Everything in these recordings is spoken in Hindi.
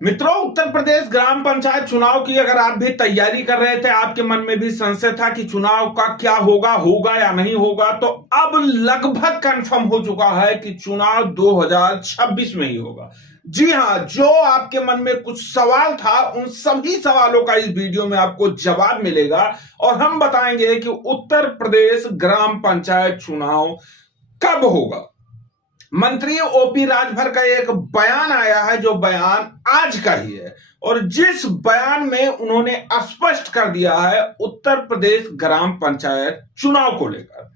मित्रों, उत्तर प्रदेश ग्राम पंचायत चुनाव की अगर आप भी तैयारी कर रहे थे, आपके मन में भी संशय था कि चुनाव का क्या होगा या नहीं होगा, तो अब लगभग कंफर्म हो चुका है कि चुनाव 2026 में ही होगा। जी हां, जो आपके मन में कुछ सवाल था, उन सभी सवालों का इस वीडियो में आपको जवाब मिलेगा और हम बताएंगे कि उत्तर प्रदेश ग्राम पंचायत चुनाव कब होगा। मंत्री ओपी राजभर का एक बयान आया है, जो बयान आज का ही है और जिस बयान में उन्होंने स्पष्ट कर दिया है उत्तर प्रदेश ग्राम पंचायत चुनाव को लेकर।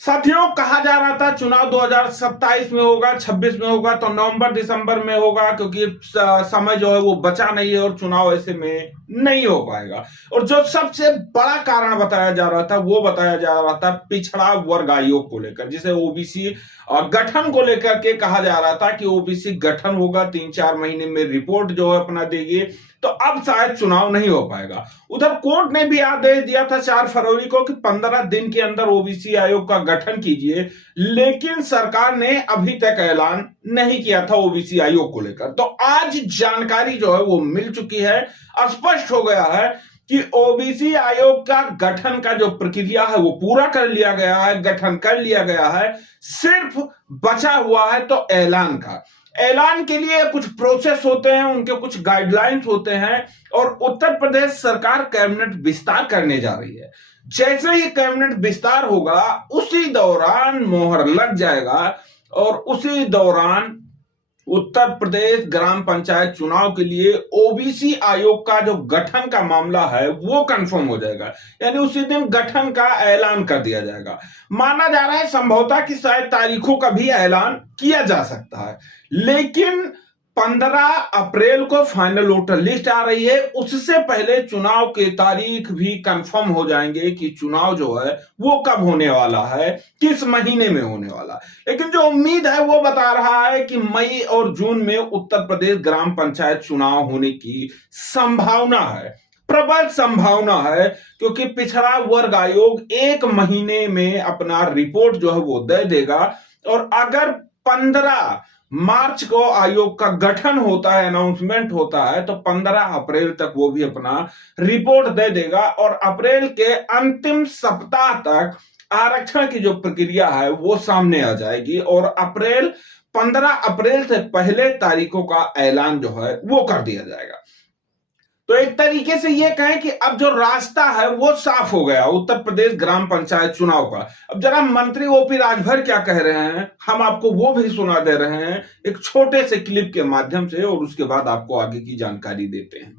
साथियों, कहा जा रहा था चुनाव 2027 में होगा, 26 में होगा, तो नवंबर दिसंबर में होगा, क्योंकि समय जो है वो बचा नहीं है और चुनाव ऐसे में नहीं हो पाएगा। और जो सबसे बड़ा कारण बताया जा रहा था, वो बताया जा रहा था पिछड़ा वर्ग आयोग को लेकर, जिसे ओबीसी गठन को लेकर के कहा जा रहा था कि ओबीसी गठन होगा, 3-4 महीने में रिपोर्ट जो है अपना देगी, तो अब शायद चुनाव नहीं हो पाएगा। उधर कोर्ट ने भी आदेश दिया था 4 फरवरी को कि 15 दिन के अंदर ओबीसी आयोग का गठन कीजिए, लेकिन सरकार ने अभी तक ऐलान नहीं किया था ओबीसी आयोग को लेकर। तो आज जानकारी जो है वो मिल चुकी है, स्पष्ट हो गया है कि ओबीसी आयोग का गठन का जो प्रक्रिया है वो पूरा कर लिया गया है, गठन कर लिया गया है, सिर्फ बचा हुआ है तो ऐलान का। ऐलान के लिए कुछ प्रोसेस होते हैं, उनके कुछ गाइडलाइंस होते हैं और उत्तर प्रदेश सरकार कैबिनेट विस्तार करने जा रही है। जैसे ही कैबिनेट विस्तार होगा, उसी दौरान मोहर लग जाएगा और उसी दौरान उत्तर प्रदेश ग्राम पंचायत चुनाव के लिए ओबीसी आयोग का जो गठन का मामला है वो कंफर्म हो जाएगा, यानी उसी दिन गठन का ऐलान कर दिया जाएगा। माना जा रहा है संभवतः कि शायद तारीखों का भी ऐलान किया जा सकता है, लेकिन 15 अप्रैल को फाइनल वोटर लिस्ट आ रही है, उससे पहले चुनाव के तारीख भी कंफर्म हो जाएंगे कि चुनाव जो है वो कब होने वाला है, किस महीने में होने वाला। लेकिन जो उम्मीद है वो बता रहा है कि मई और जून में उत्तर प्रदेश ग्राम पंचायत चुनाव होने की संभावना है, प्रबल संभावना है, क्योंकि पिछड़ा वर्ग आयोग 1 महीने में अपना रिपोर्ट जो है वो दे देगा और अगर 15 मार्च को आयोग का गठन होता है, अनाउंसमेंट होता है, तो 15 अप्रैल तक वो भी अपना रिपोर्ट दे देगा और अप्रैल के अंतिम सप्ताह तक आरक्षण की जो प्रक्रिया है वो सामने आ जाएगी और 15 अप्रैल से पहले तारीखों का ऐलान जो है वो कर दिया जाएगा। तो एक तरीके से ये कहें कि अब जो रास्ता है वो साफ हो गया उत्तर प्रदेश ग्राम पंचायत चुनाव का। अब जरा मंत्री ओपी राजभर क्या कह रहे हैं, हम आपको वो भी सुना दे रहे हैं एक छोटे से क्लिप के माध्यम से और उसके बाद आपको आगे की जानकारी देते हैं।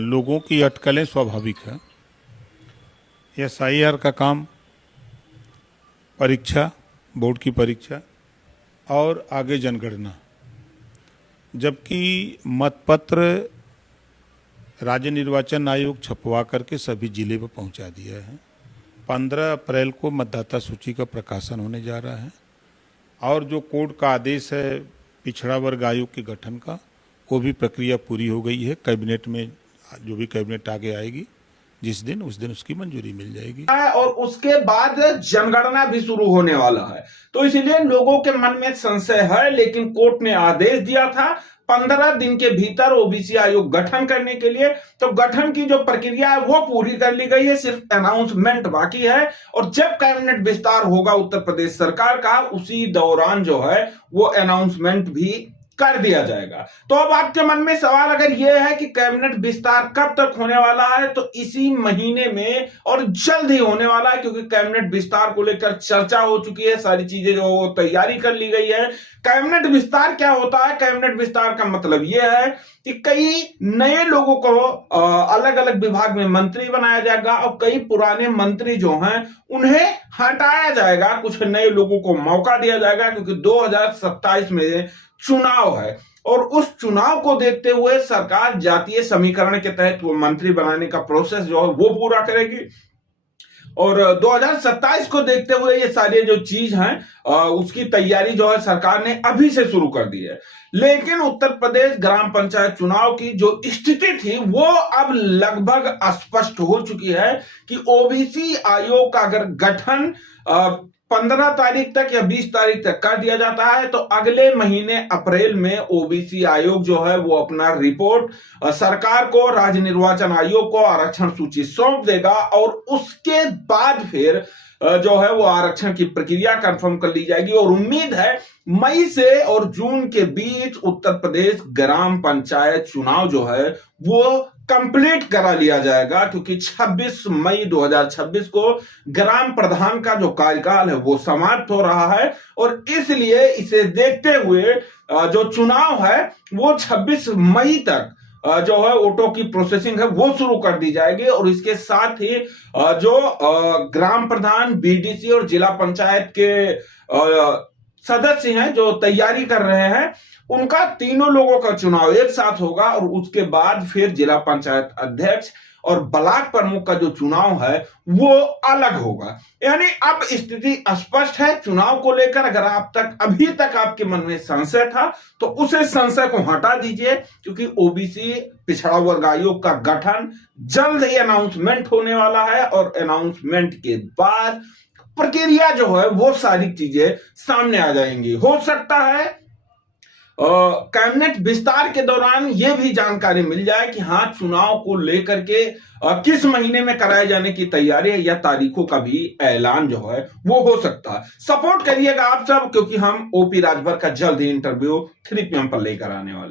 लोगों की अटकलें स्वाभाविक है। एसआईआर का काम, परीक्षा, बोर्ड की परीक्षा और आगे जनगणना, जबकि मतपत्र राज्य निर्वाचन आयोग छपवा करके सभी जिले पर पहुंचा दिया है। 15 अप्रैल को मतदाता सूची का प्रकाशन होने जा रहा है और जो कोर्ट का आदेश है पिछड़ा वर्ग आयोग के गठन का, वो भी प्रक्रिया पूरी हो गई है। कैबिनेट में जो भी कैबिनेट आगे आएगी जिस दिन, उस दिन उसकी मंजूरी मिल जाएगी और उसके बाद जनगणना भी शुरू होने वाला है। तो इसलिए लोगों के मन में संशय है, लेकिन कोर्ट ने आदेश दिया था 15 दिन के भीतर ओबीसी आयोग गठन करने के लिए। तो गठन की जो प्रक्रिया है वो पूरी कर ली गई है, सिर्फ अनाउंसमेंट बाकी है और जब कैबिनेट विस्तार होगा उत्तर प्रदेश सरकार का, उसी दौरान जो है वो अनाउंसमेंट भी कर दिया जाएगा। तो अब आपके मन में सवाल अगर यह है कि कैबिनेट विस्तार कब तक होने वाला है, तो इसी महीने में और जल्द ही होने वाला है, क्योंकि कैबिनेट विस्तार को लेकर चर्चा हो चुकी है, सारी चीजें जो तैयारी कर ली गई है। कैबिनेट विस्तार क्या होता है? कैबिनेट विस्तार का मतलब यह है कि कई नए लोगों को अलग अलग विभाग में मंत्री बनाया जाएगा और कई पुराने मंत्री जो हैं उन्हें हटाया जाएगा, कुछ नए लोगों को मौका दिया जाएगा, क्योंकि 2027 में चुनाव है और उस चुनाव को देखते हुए सरकार जातीय समीकरण के तहत वो मंत्री बनाने का प्रोसेस जो है वो पूरा करेगी और 2027 को देखते हुए ये सारी जो चीज हैं उसकी तैयारी जो है सरकार ने अभी से शुरू कर दी है। लेकिन उत्तर प्रदेश ग्राम पंचायत चुनाव की जो स्थिति थी वो अब लगभग स्पष्ट हो चुकी है कि ओबीसी आयोग का अगर गठन 15 तारीख तक या 20 तारीख तक कर दिया जाता है तो अगले महीने अप्रैल में ओबीसी आयोग जो है वो अपना रिपोर्ट सरकार को, राज्य निर्वाचन आयोग को आरक्षण सूची सौंप देगा और उसके बाद फिर जो है वो आरक्षण की प्रक्रिया कंफर्म कर ली जाएगी। और उम्मीद है मई से और जून के बीच उत्तर प्रदेश ग्राम पंचायत चुनाव जो है वो कंप्लीट करा लिया जाएगा, क्योंकि 26 मई 2026 को ग्राम प्रधान का जो कार्यकाल है वो समाप्त हो रहा है और इसलिए इसे देखते हुए जो चुनाव है वो 26 मई तक जो है वोटों की प्रोसेसिंग है वो शुरू कर दी जाएगी। और इसके साथ ही जो ग्राम प्रधान, बीडीसी और जिला पंचायत के सदस्य हैं जो तैयारी कर रहे हैं, उनका तीनों लोगों का चुनाव एक साथ होगा और उसके बाद फिर जिला पंचायत अध्यक्ष और ब्लॉक प्रमुख का जो चुनाव है वो अलग होगा। यानी अब स्थिति स्पष्ट है चुनाव को लेकर। अगर अभी तक आपके मन में संशय था तो उसे संशय को हटा दीजिए, क्योंकि ओबीसी पिछड़ा वर्ग आयोग का गठन जल्द ही अनाउंसमेंट होने वाला है और अनाउंसमेंट के बाद प्रक्रिया जो है वो सारी चीजें सामने आ जाएंगी। हो सकता है कैबिनेट विस्तार के दौरान यह भी जानकारी मिल जाए कि हाँ, चुनाव को लेकर के किस महीने में कराए जाने की तैयारी है या तारीखों का भी ऐलान जो है वो हो सकता है। सपोर्ट करिएगा आप सब, क्योंकि हम ओपी राजभर का जल्द ही इंटरव्यू 3 PM पर लेकर आने वाले।